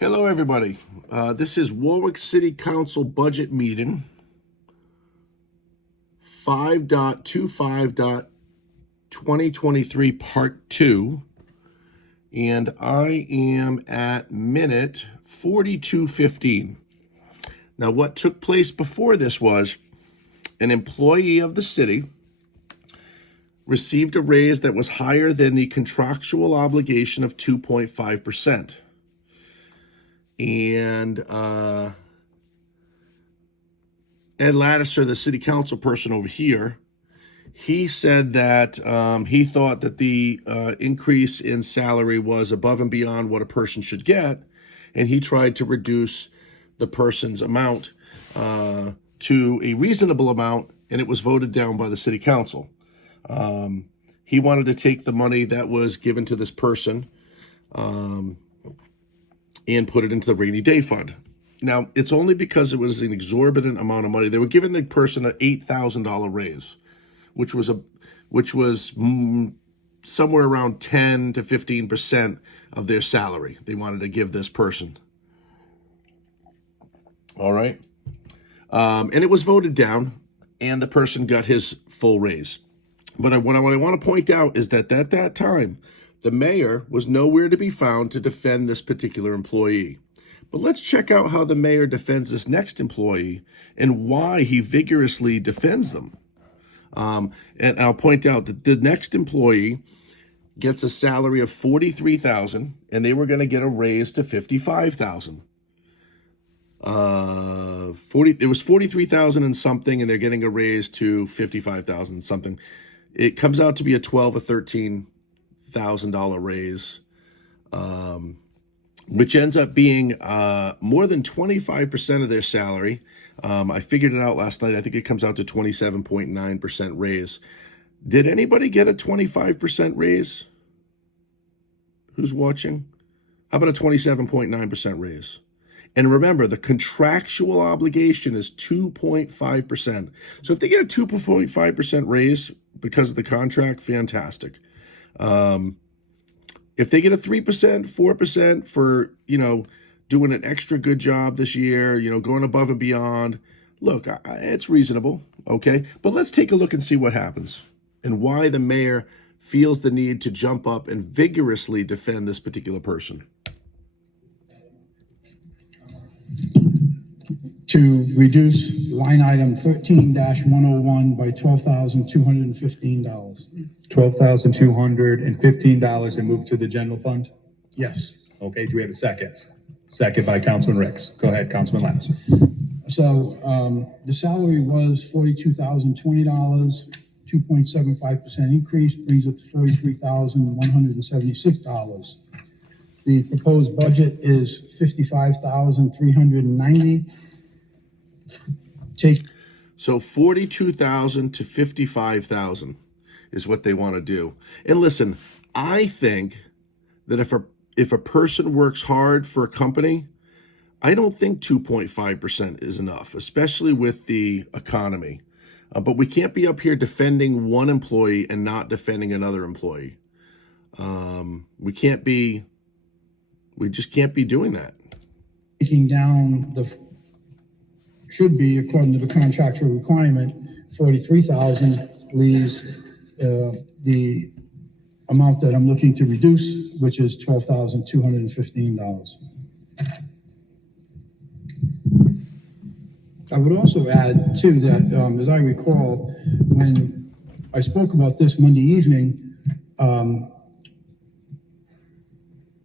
Hello, everybody. This is Warwick City Council budget meeting 5.25.2023 part 2, and I am at minute 42:15. Now, what took place before this was an employee of the city received a raise that was higher than the contractual obligation of 2.5%. And Ed Lattiser, the city council person over here, he said that he thought that the increase in salary was above and beyond what a person should get, and he tried to reduce the person's amount to a reasonable amount, and it was voted down by the city council. He wanted to take the money that was given to this person and put it into the rainy day fund. Now, it's only because it was an exorbitant amount of money. They were giving the person an $8,000 raise, which was somewhere around 10 to 15% of their salary they wanted to give this person. All right. And it was voted down, and the person got his full raise. But what I want to point out is that at that time, the mayor was nowhere to be found to defend this particular employee. But let's check out how the mayor defends this next employee and why he vigorously defends them. And I'll point out that the next employee gets a salary of $43,000, and they were going to get a raise to $55,000. It was $43,000 and something, and they're getting a raise to $55,000 something. It comes out to be a $12,000 or $13,000 raise, which ends up being more than 25% of their salary. I figured it out last night. I think it comes out to 27.9% raise. Did anybody get a 25% raise? Who's watching? How about a 27.9% raise? And remember, the contractual obligation is 2.5%. So if they get a 2.5% raise because of the contract, fantastic. If they get a 3%, 4% for, doing an extra good job this year, going above and beyond, look, it's reasonable, okay? But let's take a look and see what happens and why the mayor feels the need to jump up and vigorously defend this particular person. To reduce line item 13-101 by $12,215. $12,215 and move to the general fund? Yes. Okay, do we have a second? Second by Councilman Ricks. Go ahead, Councilman Lattiser. So the salary was $42,020, 2.75% increase brings it to $43,176. The proposed budget is $55,390. So 42,000 to 55,000 is what they want to do. And listen, I think that if a person works hard for a company, I don't think 2.5% is enough, especially with the economy. But we can't be up here defending one employee and not defending another employee. We just can't be doing that. Taking down should be, according to the contractual requirement, 43,000 leaves the amount that I'm looking to reduce, which is $12,215. I would also add too that, as I recall, when I spoke about this Monday evening,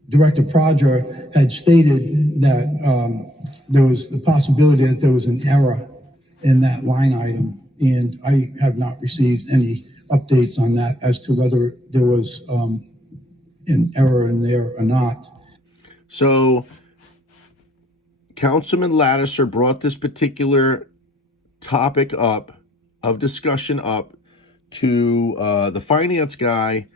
Director Prodger had stated that there was the possibility that there was an error in that line item, and I have not received any updates on that as to whether there was an error in there or not. So Councilman Lattiser brought this particular topic of discussion up to the finance guy,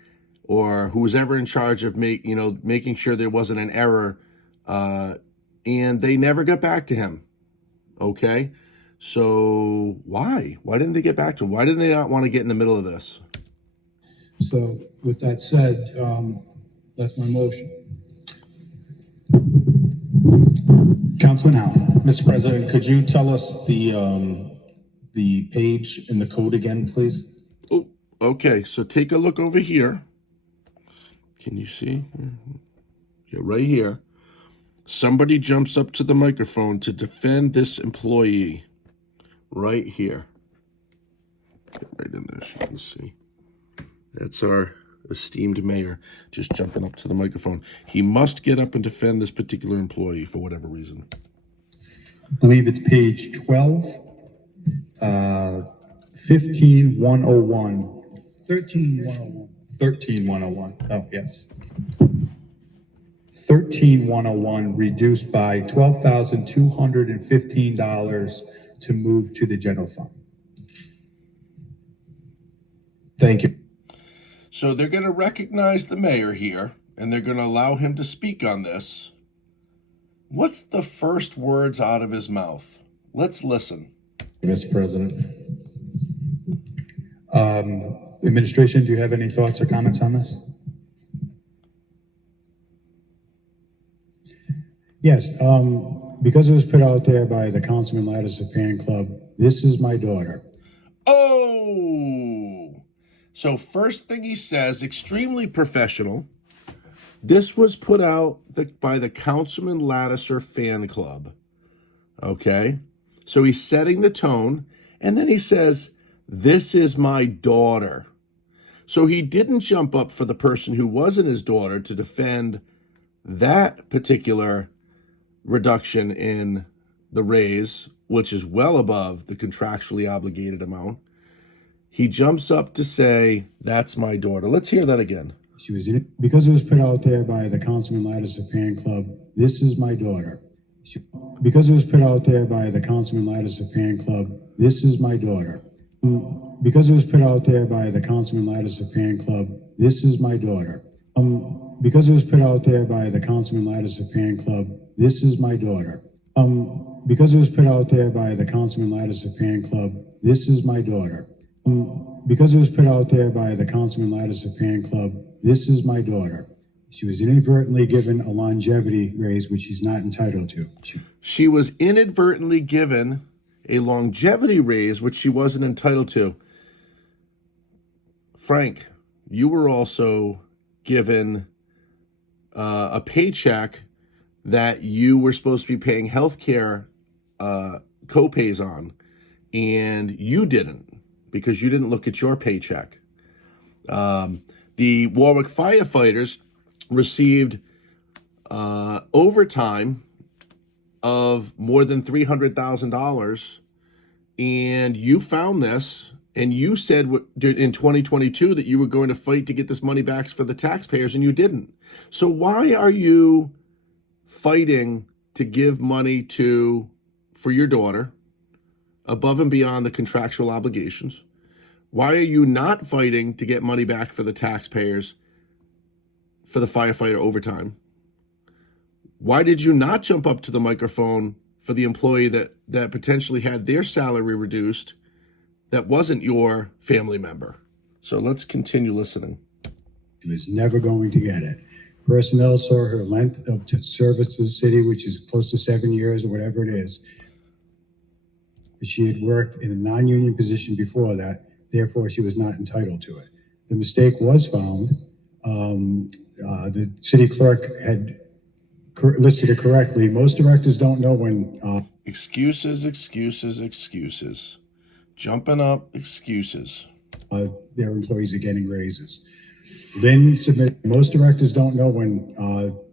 or who was ever in charge of making sure there wasn't an error, and they never got back to him. Okay, so why didn't they get back to him? Why didn't they not want to get in the middle of this? So with that said, that's my motion. Councilman Howell. Mr. President, could you tell us the page in the code again, please? Oh, okay. So take a look over here. Can you see? Yeah, right here. Somebody jumps up to the microphone to defend this employee. Right here. Get right in there so you can see. That's our esteemed mayor just jumping up to the microphone. He must get up and defend this particular employee for whatever reason. I believe it's page 12, 15101. 13101. 13101. Oh, yes. 13101 reduced by $12,215 to move to the general fund. Thank you. So they're going to recognize the mayor here, and they're going to allow him to speak on this. What's the first words out of his mouth? Let's listen. Mr. President. Administration, do you have any thoughts or comments on this? Yes, because it was put out there by the Councilman Lattiser fan club, this is my daughter. Oh! So first thing he says, extremely professional. This was put out by the Councilman Lattiser fan club. Okay? So he's setting the tone, and then he says, this is my daughter. So he didn't jump up for the person who wasn't his daughter to defend that particular reduction in the raise, which is well above the contractually obligated amount. He jumps up to say, that's my daughter. Let's hear that again. She was in it because it was put out there by the Councilman Lattiser fan club, this is my daughter. Because it was put out there by the Councilman Lattiser fan club, this is my daughter. Because it was put out there by the Councilman Lattiser fan club, this is my daughter. Because it was put out there by the Councilman Lattiser fan club, this is my daughter. Because it was put out there by the Councilman Lattiser fan club, this is my daughter. Because it was put out there by the Councilman Lattiser fan club, this is my daughter. She was inadvertently given a longevity raise, which she's not entitled to. She was inadvertently given a longevity raise, which she wasn't entitled to. Frank, you were also given a paycheck that you were supposed to be paying healthcare co-pays on, and you didn't because you didn't look at your paycheck. The Warwick firefighters received overtime of more than $300,000, and you found this, and you said in 2022 that you were going to fight to get this money back for the taxpayers, and you didn't. So why are you fighting to give money for your daughter above and beyond the contractual obligations? Why are you not fighting to get money back for the taxpayers for the firefighter overtime? Why did you not jump up to the microphone for the employee that potentially had their salary reduced that wasn't your family member? So let's continue listening. She was never going to get it. Personnel saw her length of service to the city, which is close to 7 years or whatever it is. She had worked in a non-union position before that, therefore she was not entitled to it. The mistake was found. The city clerk had listed it correctly. Most directors don't know when... Excuses. Jumping up, excuses. Their employees are getting raises. Lynn submitted, most directors don't know when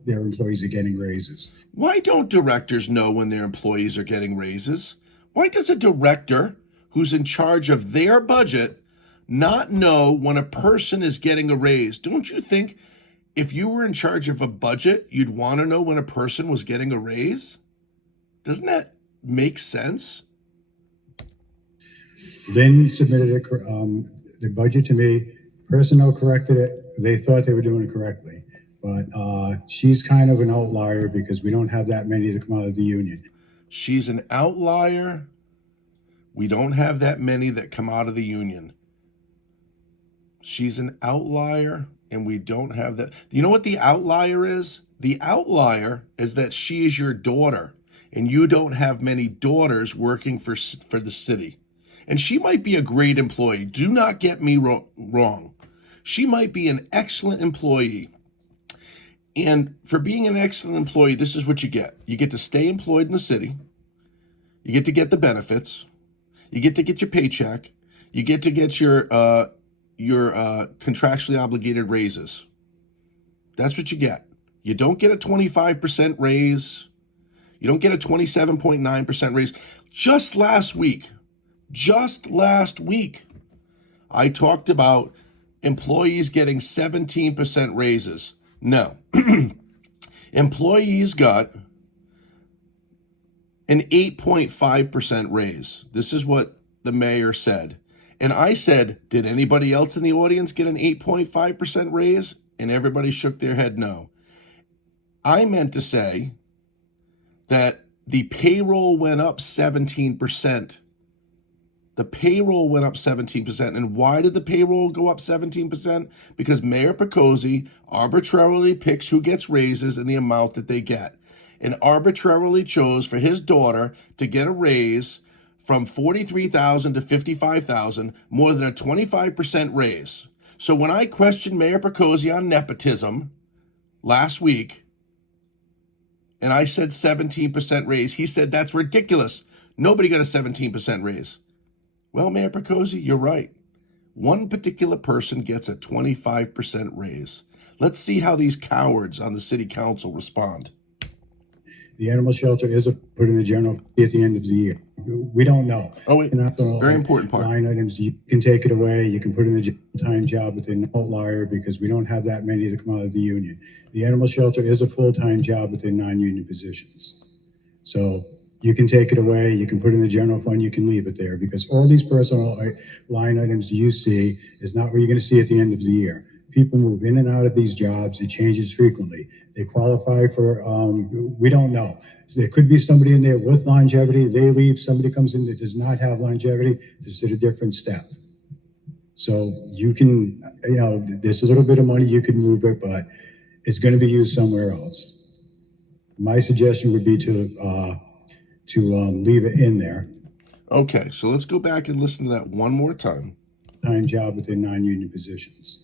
their employees are getting raises. Why don't directors know when their employees are getting raises? Why does a director who's in charge of their budget not know when a person is getting a raise? Don't you think if you were in charge of a budget, you'd want to know when a person was getting a raise? Doesn't that make sense? Lynn submitted the budget to me. Personnel corrected it. They thought they were doing it correctly. But she's kind of an outlier because we don't have that many that come out of the union. She's an outlier. We don't have that many that come out of the union. She's an outlier. and we don't have that. You know what the outlier is? The outlier is that she is your daughter, and you don't have many daughters working for the city. And she might be a great employee. Do not get me wrong. She might be an excellent employee. And for being an excellent employee, this is what you get. You get to stay employed in the city. You get the benefits. You get to get your paycheck. You get to get your contractually obligated raises. That's what you get. You don't get a 25% raise. You don't get a 27.9% raise. Just last week, I talked about employees getting 17% raises. No. Employees got an 8.5% raise. This is what the mayor said. And I said, did anybody else in the audience get an 8.5% raise? And everybody shook their head no. I meant to say that the payroll went up 17%. The payroll went up 17%. And why did the payroll go up 17%? Because Mayor Picozzi arbitrarily picks who gets raises and the amount that they get. And arbitrarily chose for his daughter to get a raise from $43,000 to $55,000, more than a 25% raise. So when I questioned Mayor Picozzi on nepotism last week, and I said 17% raise, he said that's ridiculous. Nobody got a 17% raise. Well, Mayor Picozzi, you're right. One particular person gets a 25% raise. Let's see how these cowards on the city council respond. The animal shelter is put in the general at the end of the year. We don't know. Oh, wait, very important part. Line items, you can take it away. You can put in the full-time job, but they're an outlier because we don't have that many that come out of the union. The animal shelter is a full-time job, but they're non-union positions. So you can take it away. You can put it in the general fund. You can leave it there because all these personal line items you see is not what you're going to see at the end of the year. People move in and out of these jobs. It changes frequently. They qualify for, we don't know. So there could be somebody in there with longevity. They leave. Somebody comes in that does not have longevity. This is a different step. So you can, there's a little bit of money. You can move it, but it's going to be used somewhere else. My suggestion would be to leave it in there. Okay, so let's go back and listen to that one more time. Time job within non-union positions.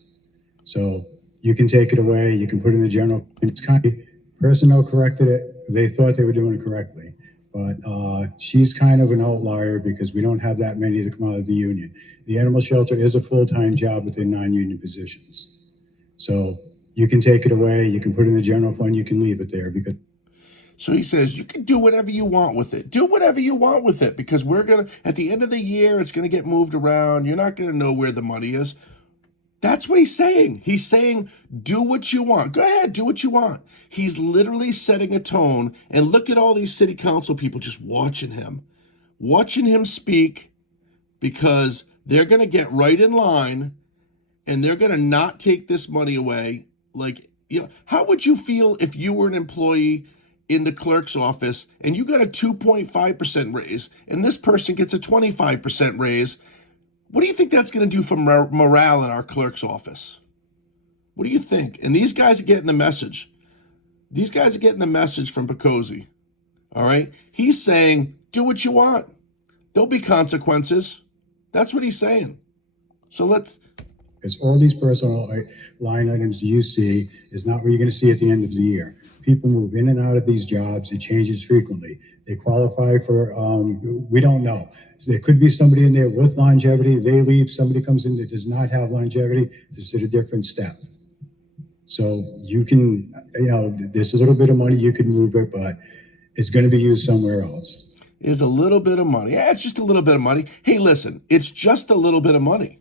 So you can take it away. You can put it in the general. It's kind of personnel corrected it. They thought they were doing it correctly, but she's kind of an outlier because we don't have that many that come out of the union. The animal shelter is a full-time job within non-union positions. So you can take it away. You can put it in the general fund. You can leave it there because. So he says, you can do whatever you want with it. Do whatever you want with it because we're going to, at the end of the year, it's going to get moved around. You're not going to know where the money is. That's what he's saying. He's saying, do what you want. Go ahead, do what you want. He's literally setting a tone. And look at all these city council people just watching him speak because they're going to get right in line and they're going to not take this money away. Like, how would you feel if you were an employee in the clerk's office and you got a 2.5% raise and this person gets a 25% raise? What do you think that's going to do for morale in our clerk's office? What do you think? And these guys are getting the message. These guys are getting the message from Picozzi. All right? He's saying, do what you want. There'll be consequences. That's what he's saying. So let's... Because all these personal line items you see is not what you're going to see at the end of the year. People move in and out of these jobs. It changes frequently. They qualify for, we don't know. So there could be somebody in there with longevity. They leave. Somebody comes in that does not have longevity. This is a different step. So you can, there's a little bit of money. You can move it, but it's going to be used somewhere else. Is a little bit of money. Yeah, it's just a little bit of money. Hey, listen, it's just a little bit of money.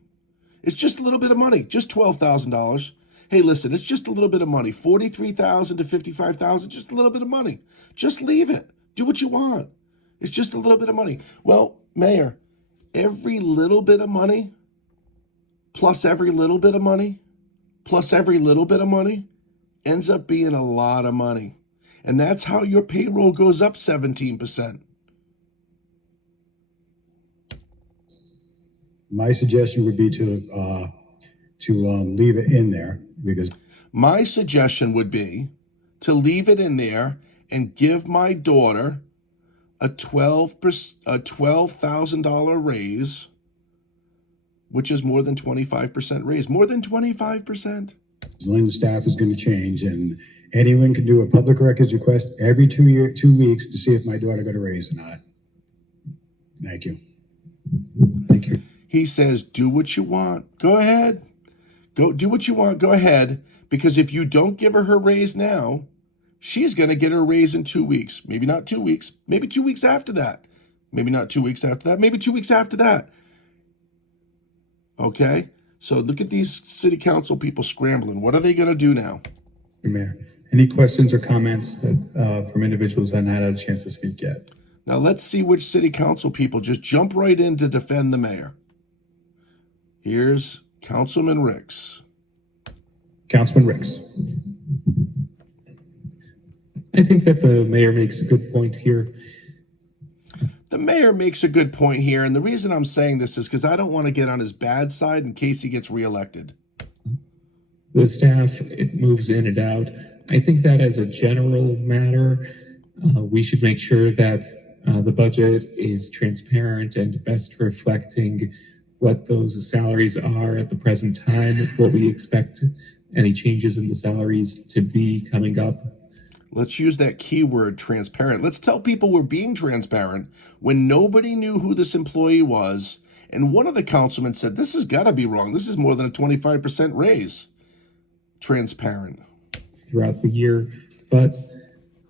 It's just a little bit of money, just $12,000. Hey, listen, it's just a little bit of money, $43,000 to $55,000, just a little bit of money. Just leave it. Do what you want. It's just a little bit of money. Well, Mayor, every little bit of money, plus every little bit of money, plus every little bit of money, ends up being a lot of money. And that's how your payroll goes up 17%. My suggestion would be to to leave it in there because My suggestion would be to leave it in there and give my daughter a $12,000 raise, which is more than 25% raise, more than 25%. Lynn's staff is going to change, and anyone can do a public records request every 2 weeks to see if my daughter got a raise or not. Thank you. Thank you. He says, do what you want. Go ahead. Go do what you want. Go ahead. Because if you don't give her raise now, she's going to get her raise in 2 weeks. Maybe not 2 weeks. Maybe 2 weeks after that. Maybe not 2 weeks after that. Maybe 2 weeks after that. Okay? So look at these city council people scrambling. What are they going to do now? Mayor, any questions or comments that from individuals that hadn't had a chance to speak yet? Now let's see which city council people just jump right in to defend the mayor. Here's Councilman Ricks. Councilman Ricks. I think that the mayor makes a good point here. The mayor makes a good point here, and the reason I'm saying this is because I don't want to get on his bad side in case he gets reelected. The staff, it moves in and out. I think that as a general matter, we should make sure that the budget is transparent and best reflecting what those salaries are at the present time, what we expect any changes in the salaries to be coming up. Let's use that keyword, transparent. Let's tell people we're being transparent when nobody knew who this employee was. And one of the councilmen said, this has got to be wrong. This is more than a 25% raise. Transparent. Throughout the year, but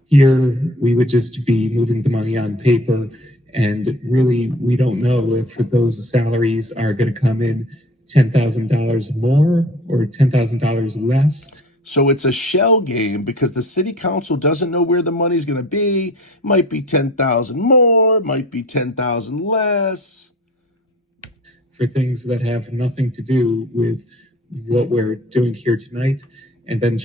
here we would just be moving the money on paper, and really we don't know if those salaries are going to come in $10,000 more or $10,000 less. So it's a shell game because the city council doesn't know where the money's going to be. Might be 10,000 more, might be 10,000 less. For things that have nothing to do with what we're doing here tonight, and then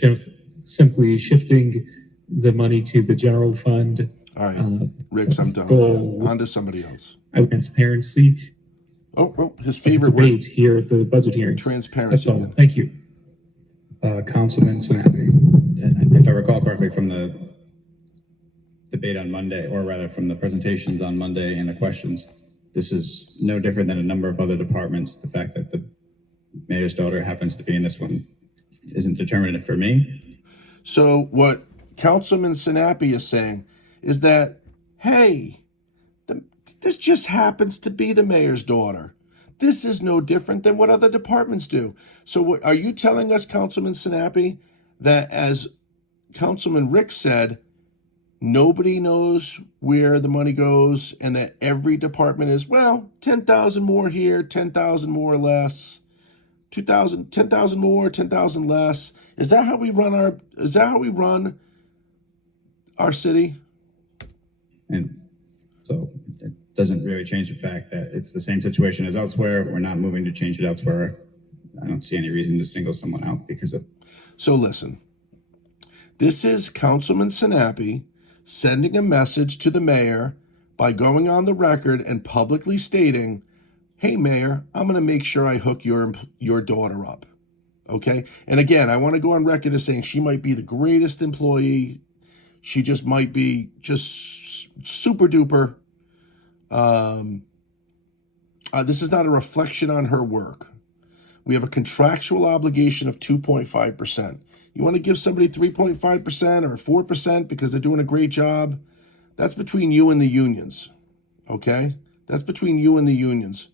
simply shifting the money to the general fund. All right, Ricks, I'm done with that. On to somebody else. Transparency. Oh, his favorite debate word. here at the budget hearings. Transparency. That's all. Thank you. Councilman Sinapi. If I recall correctly from the debate on Monday, or rather from the presentations on Monday and the questions, this is no different than a number of other departments. The fact that the mayor's daughter happens to be in this one isn't determinative for me. So what Councilman Sinapi is saying is that, hey, this just happens to be the mayor's daughter. This is no different than what other departments do. So what, are you telling us, Councilman Sinapi, that as Councilman Rick said, nobody knows where the money goes and that every department is, well, 10,000 more here, 10,000 more or less, 2,000, 10,000 more, 10,000 less? Is that how we run our city? And so it doesn't really change the fact that it's the same situation as elsewhere. We're not moving to change it elsewhere. I don't see any reason to single someone out because of. So listen, this is Councilman Sinapi sending a message to the mayor by going on the record and publicly stating, hey, mayor, I'm going to make sure I hook your daughter up. Okay? And again, I want to go on record as saying she might be the greatest employee. She just might be just super duper. This is not a reflection on her work. We have a contractual obligation of 2.5%. You want to give somebody 3.5% or 4% because they're doing a great job? That's between you and the unions. Okay? That's between you and the unions.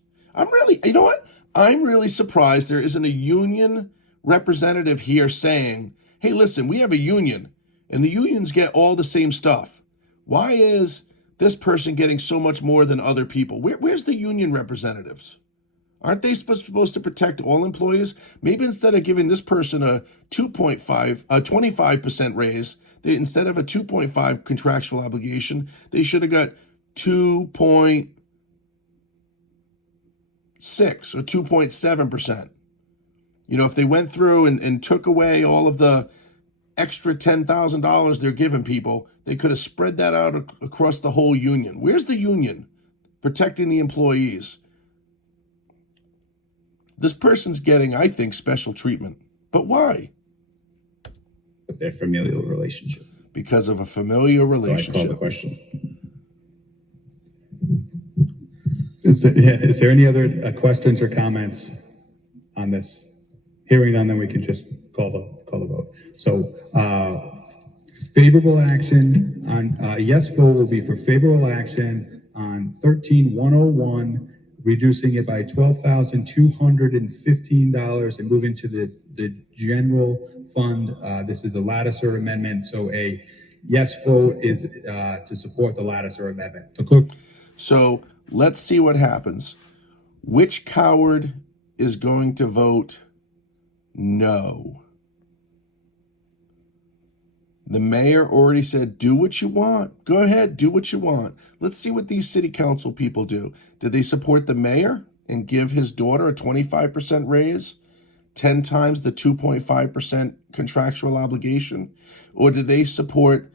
You know what? I'm really surprised there isn't a union representative here saying, hey, listen, we have a union and the unions get all the same stuff. Why is this person getting so much more than other people? Where's the union representatives? Aren't they supposed to protect all employees? Maybe instead of giving this person a 25% raise, instead of a 2.5 contractual obligation, they should have got 2.6 or 2.7%. You know, if they went through and took away all of the extra $10,000 they're giving people, they could have spread that out across the whole union. Where's the union protecting the employees? This person's getting, I think, special treatment. But why? Their familial relationship. Because of a familial So I call the relationship. question. Is there any other questions or comments on this? Hearing none, then we can just call the vote. So, favorable action on, yes vote will be for favorable action on 13-101, reducing it by $12,215 and moving to the general fund. This is a Lattiser amendment, so a yes vote is to support the Lattiser amendment. So clerk, So let's see what happens. Which coward is going to vote no? The mayor already said, do what you want. Go ahead, do what you want. Let's see what these city council people do. Did they support the mayor and give his daughter a 25% raise, 10 times the 2.5% contractual obligation? Or did they support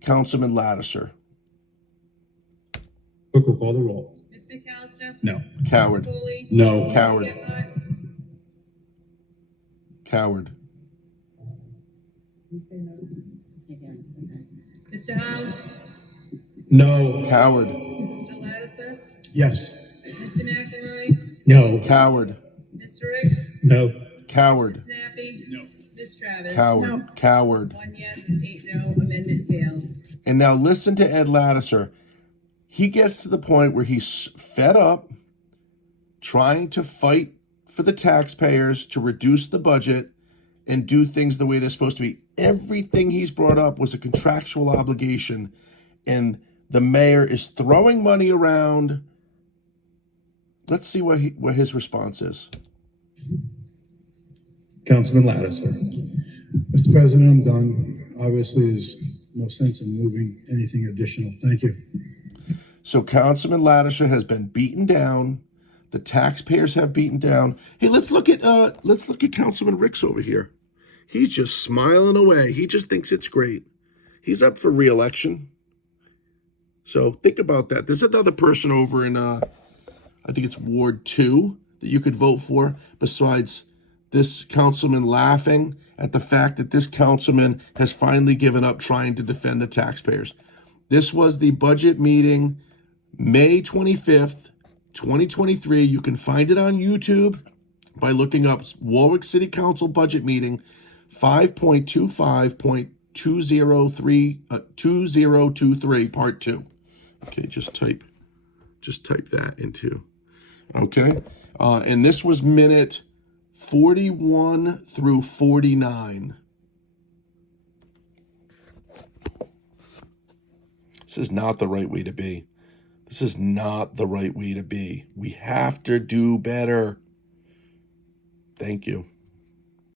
Councilman Lattiser? clerk will call the roll. Ms. McAllister? No. Coward. Foley? No. Coward. Gephardt? Coward. Mr. Howe? No. Coward. Mr. Lattiser? Yes. Mr. McElroy? No. Coward. Mr. Ricks? No. Coward. Snappy? No. Ms. Travis? Coward. Coward. 1 yes, 8 no, amendment fails. And now listen to Ed Lattiser. He gets to the point where he's fed up trying to fight for the taxpayers to reduce the budget and do things the way they're supposed to be. Everything he's brought up was a contractual obligation, and the mayor is throwing money around. Let's see what his response is. Councilman Lattiser. Mr. President, I'm done. Obviously, there's no sense in moving anything additional. Thank you. So Councilman Lattiser has been beaten down. The taxpayers have beaten down. Hey, let's look at Councilman Ricks over here. He's just smiling away. He just thinks it's great. He's up for re-election. So think about that. There's another person over in I think it's Ward 2 that you could vote for, besides this councilman laughing at the fact that this councilman has finally given up trying to defend the taxpayers. This was the budget meeting, May 25th, 2023. You can find it on YouTube by looking up Warwick City Council budget meeting 5.25.2023 part 2. Okay, just type that into. Okay. And this was minute 41 through 49. This is not the right way to be. This is not the right way to be. We have to do better. Thank you.